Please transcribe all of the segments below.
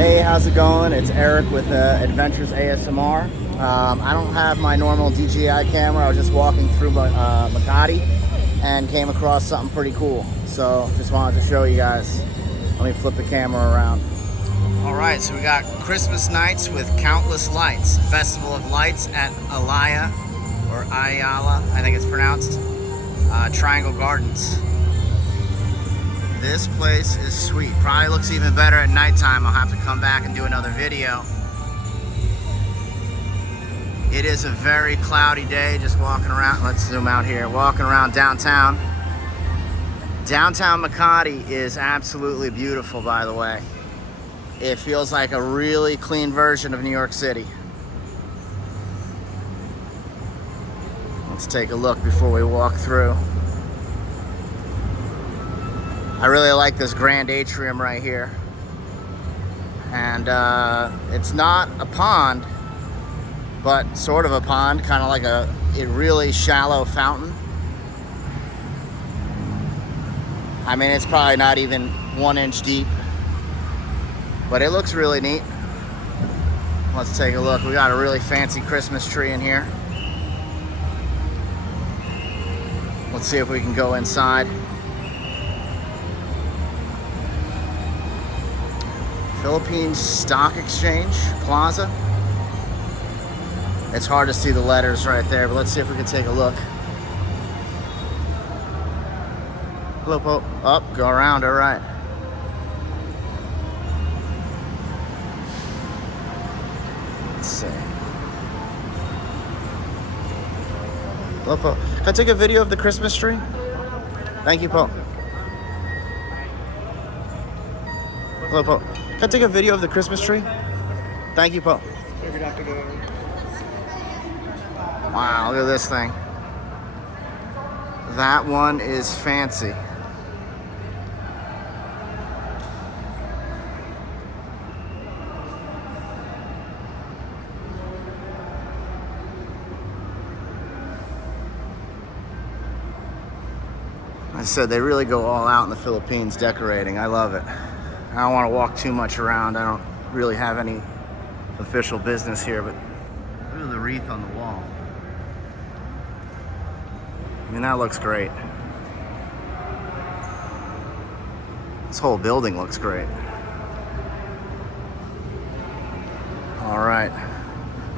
Hey, how's it going? It's Eric with Adventures ASMR. I don't have my normal DJI camera. I was just walking through Makati and came across something pretty cool. So just wanted to show you guys. Let me flip the camera around. All right, so we got Christmas nights with countless lights. Festival of Lights at Ayala, I think it's pronounced, Triangle Gardens. This place is sweet. Probably looks even better at nighttime. I'll have to come back and do another video. It is a very cloudy day, just walking around. Let's zoom out here. Walking around downtown. Downtown Makati is absolutely beautiful, by the way. It feels like a really clean version of New York City. Let's take a look before we walk through. I really like this grand atrium right here. And it's not a pond, but sort of a pond, kind of like a really shallow fountain. I mean, it's probably not even 1 inch deep, but it looks really neat. Let's take a look. We got a really fancy Christmas tree in here. Let's see if we can go inside. Philippines Stock Exchange Plaza. It's hard to see the letters right there, but let's see if we can take a look. Flip up, go around, all right. Let's see. Flip up. Can I take a video of the Christmas tree? Thank you, Paul. Flip up. Can I take a video of the Christmas tree? Thank you, Paul. Wow, look at this thing. That one is fancy. I said they really go all out in the Philippines decorating. I love it. I don't want to walk too much around. I don't really have any official business here, but look at the wreath on the wall. I mean, that looks great. This whole building looks great. All right.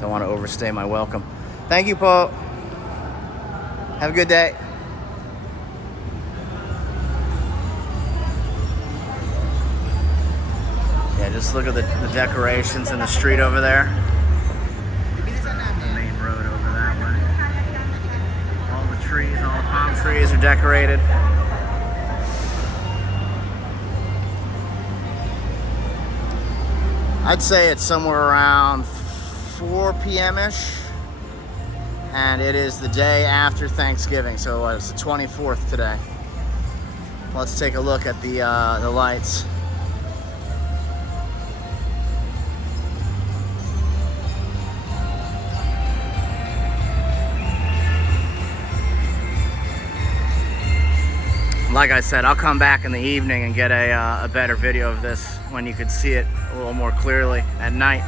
Don't want to overstay my welcome. Thank you, Paul. Have a good day. Yeah, just look at the decorations in the street over there. The main road over that way. All the trees, all the palm trees are decorated. I'd say it's somewhere around 4 p.m.-ish. And it is the day after Thanksgiving, so it's the 24th today. Let's take a look at the lights. Like I said, I'll come back in the evening and get a better video of this when you can see it a little more clearly at night.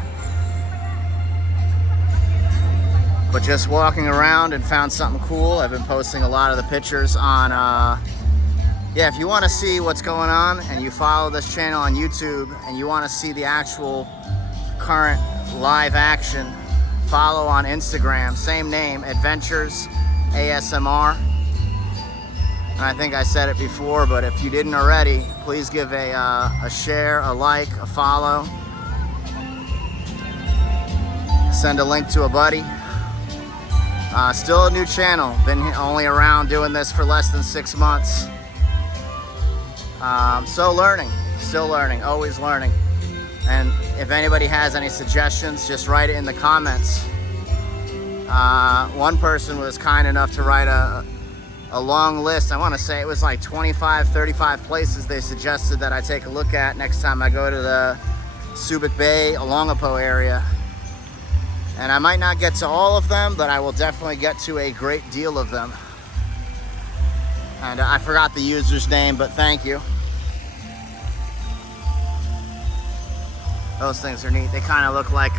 But just walking around and found something cool. I've been posting a lot of the pictures on, yeah, if you want to see what's going on and you follow this channel on YouTube and you want to see the actual current live action, follow on Instagram, same name, Adventures ASMR. And I think I said it before, but if you didn't already, please give a share, a like, a follow. Send a link to a buddy. Still a new channel. Been only around doing this for less than 6 months. So learning, still learning, always learning. And if anybody has any suggestions, just write it in the comments. One person was kind enough to write a long list. I want to say it was like 25, 35 places they suggested that I take a look at next time I go to the Subic Bay, Olongapo area. And I might not get to all of them, but I will definitely get to a great deal of them. And I forgot the user's name, but thank you. Those things are neat. They kind of look like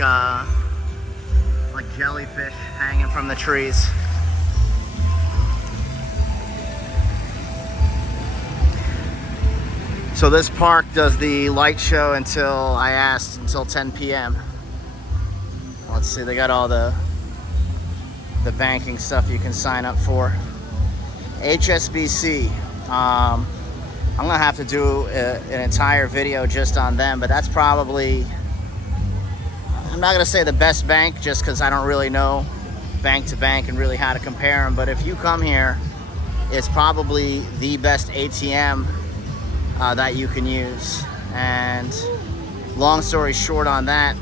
jellyfish hanging from the trees. So this park does the light show until 10 p.m. Let's see, they got all the banking stuff you can sign up for. HSBC. I'm gonna have to do an entire video just on them, but that's probably, I'm not gonna say the best bank just because I don't really know bank to bank and really how to compare them, but if you come here, it's probably the best ATM that you can use. And long story short on that,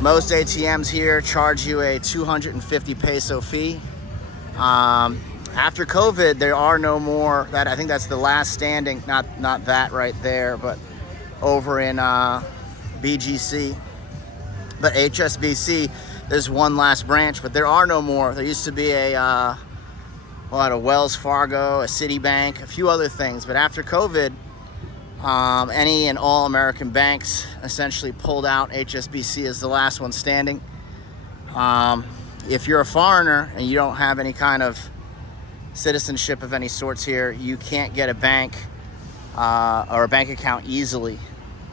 most ATMs here charge you a 250 peso fee. After COVID, there are no more. That, I think that's the last standing, not that right there, but over in BGC. But HSBC, there's one last branch, but there are no more. There used to be a Wells Fargo, a Citibank, a few other things. But after COVID, any and all American banks essentially pulled out. HSBC is the last one standing. If you're a foreigner and you don't have any kind of citizenship of any sorts here, you can't get a bank or a bank account easily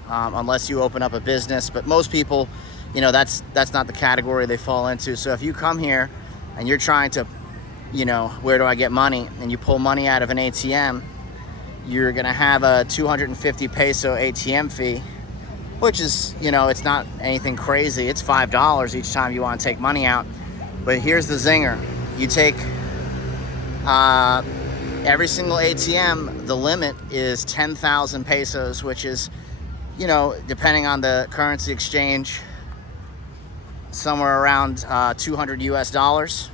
unless you open up a business. But most people, you know, that's not the category they fall into. So if you come here and you're trying to, you know, where do I get money, and you pull money out of an ATM, you're gonna have a 250 peso ATM fee, which is, you know, it's not anything crazy. It's $5 each time you want to take money out. But here's the zinger: you take every single ATM, the limit is 10,000 pesos, which is, you know, depending on the currency exchange, somewhere around 200 US dollars.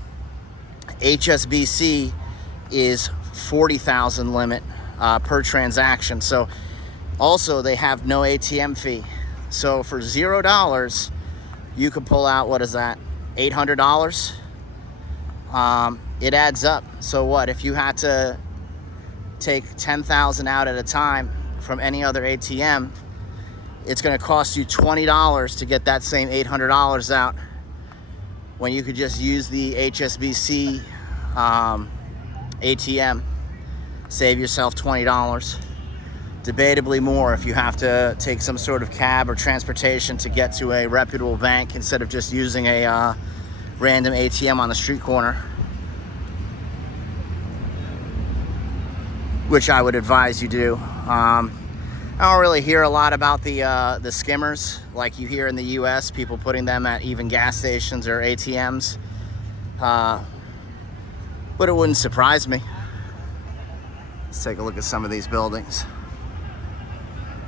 HSBC is 40,000 limit per transaction. So also they have no ATM fee. So for $0, you could pull out, what is that, $800? It adds up. So what, if you had to take 10,000 out at a time from any other ATM, it's going to cost you $20 to get that same $800 out, when you could just use the HSBC ATM. Save yourself $20. Debatably more if you have to take some sort of cab or transportation to get to a reputable bank instead of just using a random ATM on the street corner, which I would advise you do. I don't really hear a lot about the skimmers like you hear in the US, people putting them at even gas stations or ATMs, but it wouldn't surprise me. Let's take a look at some of these buildings.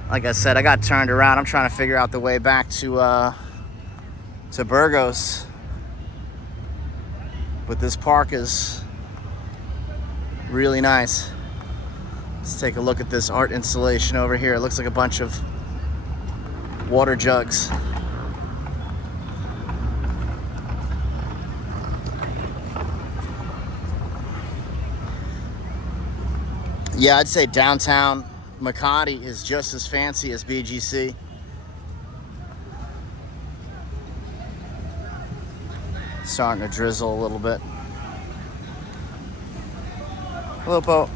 Like I said, I got turned around. I'm trying to figure out the way back to Burgos, but this park is really nice. Let's take a look at this art installation over here. It looks like a bunch of water jugs. Yeah, I'd say downtown Makati is just as fancy as BGC. Starting to drizzle a little bit. Hello, Po.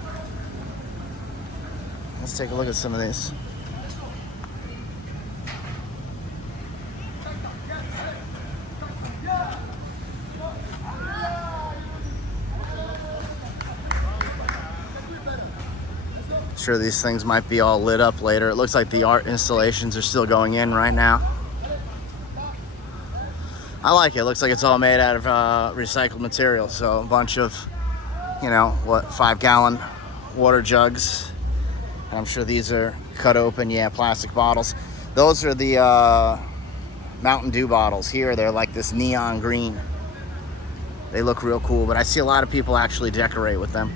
Let's take a look at some of these. Sure, these things might be all lit up later. It looks like the art installations are still going in right now. I like it. It looks like it's all made out of recycled material. So a bunch of, you know, what, 5-gallon water jugs. And I'm sure these are cut open, yeah, plastic bottles. Those are the Mountain Dew bottles. Here they're like this neon green. They look real cool, but I see a lot of people actually decorate with them.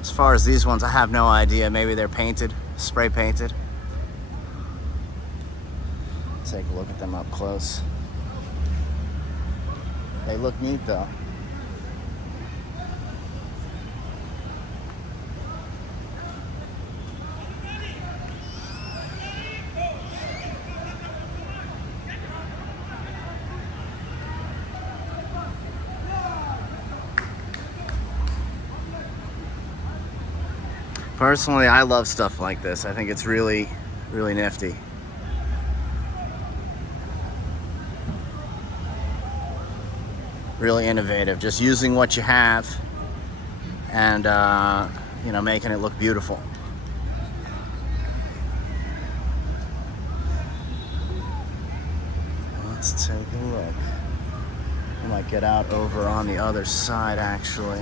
As far as these ones, I have no idea. Maybe they're painted, spray painted. Take a look at them up close. They look neat though. Personally, I love stuff like this. I think it's really, really nifty. Really innovative, just using what you have and you know, making it look beautiful. Let's take a look. I might get out over on the other side actually.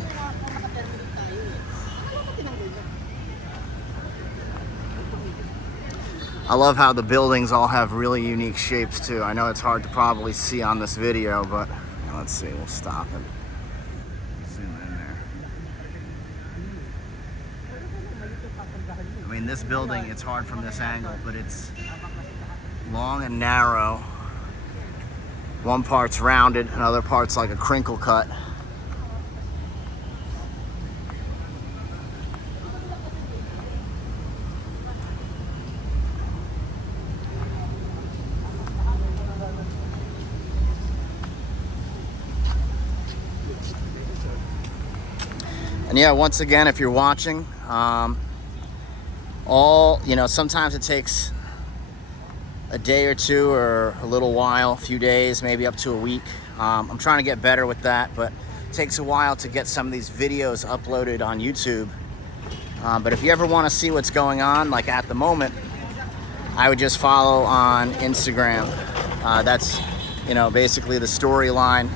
I love how the buildings all have really unique shapes too. I know it's hard to probably see on this video, but let's see, we'll stop and zoom in there. I mean, this building, it's hard from this angle, but it's long and narrow. One part's rounded, another part's like a crinkle cut. And yeah, once again, if you're watching, sometimes it takes a day or two or a little while, a few days, maybe up to a week. I'm trying to get better with that, but it takes a while to get some of these videos uploaded on YouTube. But if you ever want to see what's going on, like at the moment, I would just follow on Instagram. That's, basically the storyline.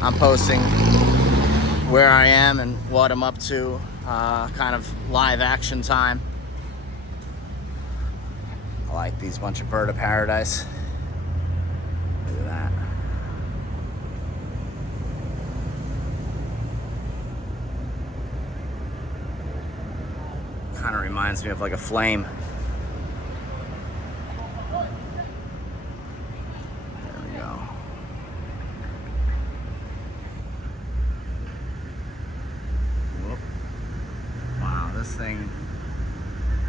I'm posting where I am and what I'm up to, kind of live action time. I like these bunch of bird of paradise. Look at that. Kind of reminds me of like a flame. There we go. Whoop. Wow, this thing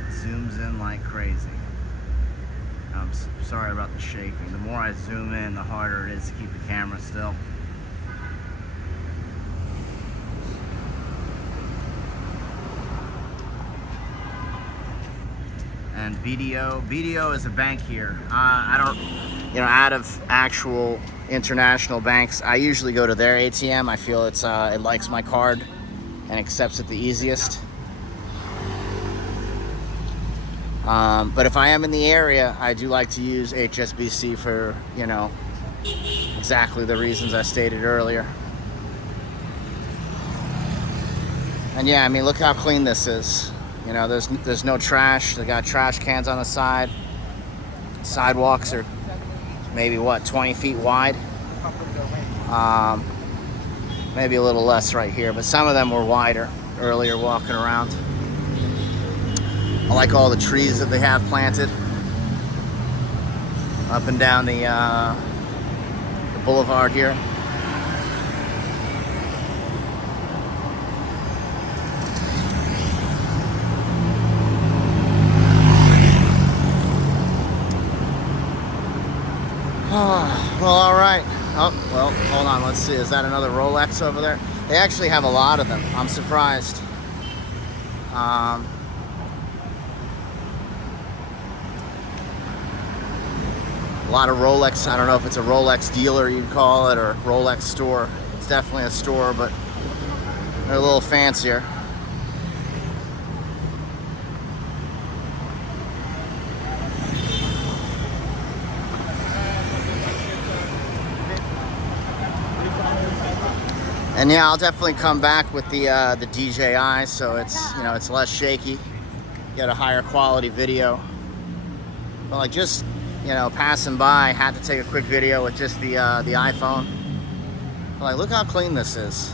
zooms in like crazy. I'm sorry about the shaking. The more I zoom in, the harder it is to keep the camera still. And BDO is a bank here. I don't, out of actual international banks, I usually go to their ATM. I feel it likes my card and accepts it the easiest. But if I am in the area, I do like to use HSBC for, exactly the reasons I stated earlier. And yeah, I mean, look how clean this is. There's no trash. They got trash cans on the side. Sidewalks are maybe, 20 feet wide? Maybe a little less right here, but some of them were wider earlier walking around. I like all the trees that they have planted up and down the boulevard here. Well, all right. Oh, well, hold on. Let's see. Is that another Rolex over there? They actually have a lot of them. I'm surprised. A lot of Rolex. I don't know if it's a Rolex dealer you'd call it or a Rolex store. It's definitely a store, but they're a little fancier. And yeah, I'll definitely come back with the DJI, so it's less shaky, get a higher quality video. But like just passing by, had to take a quick video with just the iPhone. But like, look how clean this is.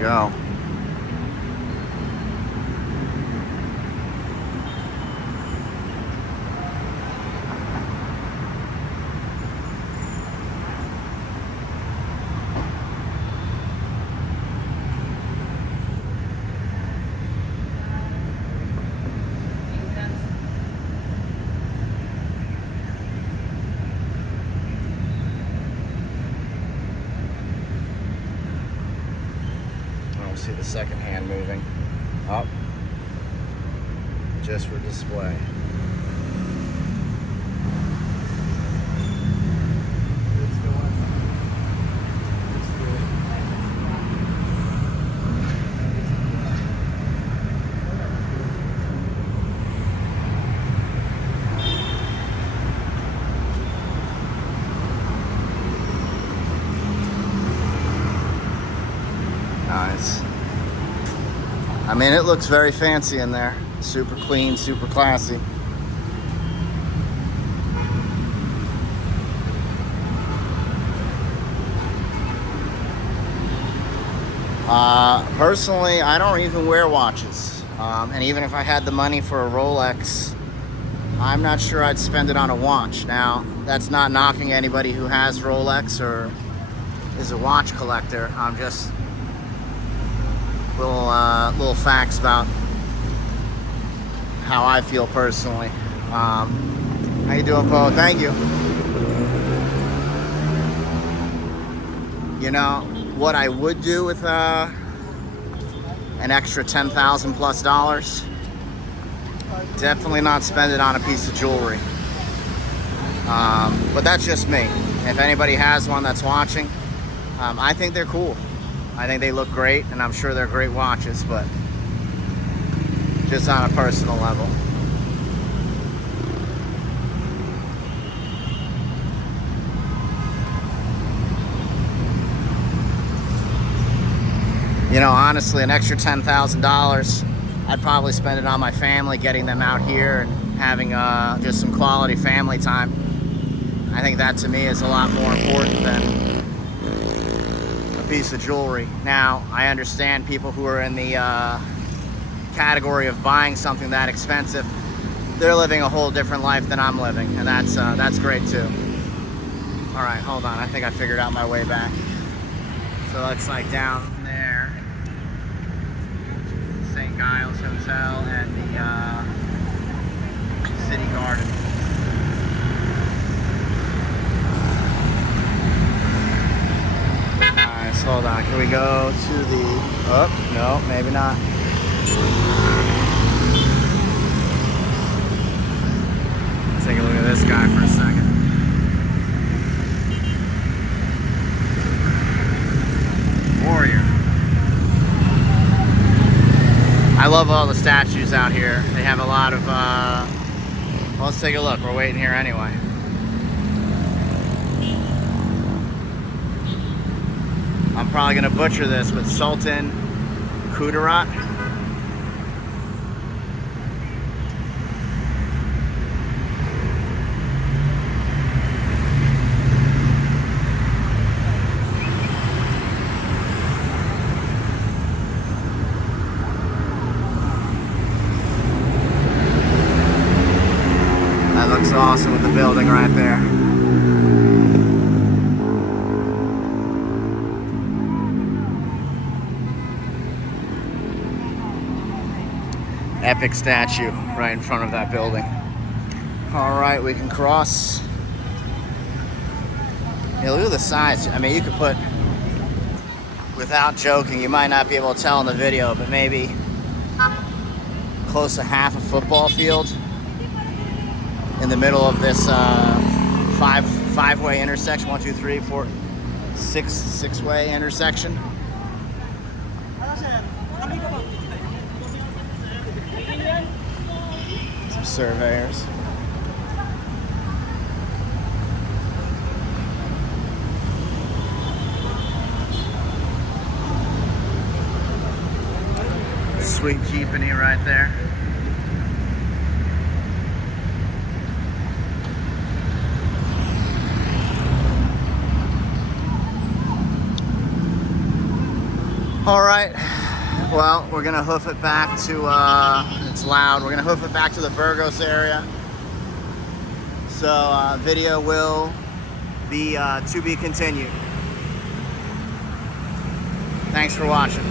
Go. don't see the second hand moving. Up. Just for display. Nice. I mean, it looks very fancy in there. Super clean, super classy. Personally, I don't even wear watches. And even if I had the money for a Rolex, I'm not sure I'd spend it on a watch. Now, that's not knocking anybody who has Rolex or is a watch collector. I'm just little facts about how I feel personally. How you doing, Bo? Thank you. You know what I would do with an extra $10,000 plus dollars? Definitely not spend it on a piece of jewelry. But that's just me. If anybody has one that's watching, I think they're cool. I think they look great, and I'm sure they're great watches, but just on a personal level. You know, honestly, an extra $10,000, I'd probably spend it on my family, getting them out here and having just some quality family time. I think that to me is a lot more important than piece of jewelry. Now, I understand people who are in the category of buying something that expensive. They're living a whole different life than I'm living, and that's great too. All right, hold on. I think I figured out my way back. So it looks like down there, St. Giles Hotel and the City Garden. Nice, hold on. Can we go to the... Oh, no, maybe not. Let's take a look at this guy for a second. Warrior. I love all the statues out here. They have a lot of... well, let's take a look. We're waiting here anyway. I'm probably going to butcher this, but Sultan Kudarat. That looks awesome with the building right there. Epic statue right in front of that building. All right, we can cross. Yeah, look at the size. I mean, you could put, without joking, you might not be able to tell in the video, but maybe close to half a football field in the middle of this five-way intersection. 1, 2, 3, 4, six-way intersection. Some surveyors. Sweet jeepney right there. All right, well, we're gonna hoof it back to, it's loud, we're gonna hoof it back to the Burgos area. So video will be to be continued. Thanks for watching.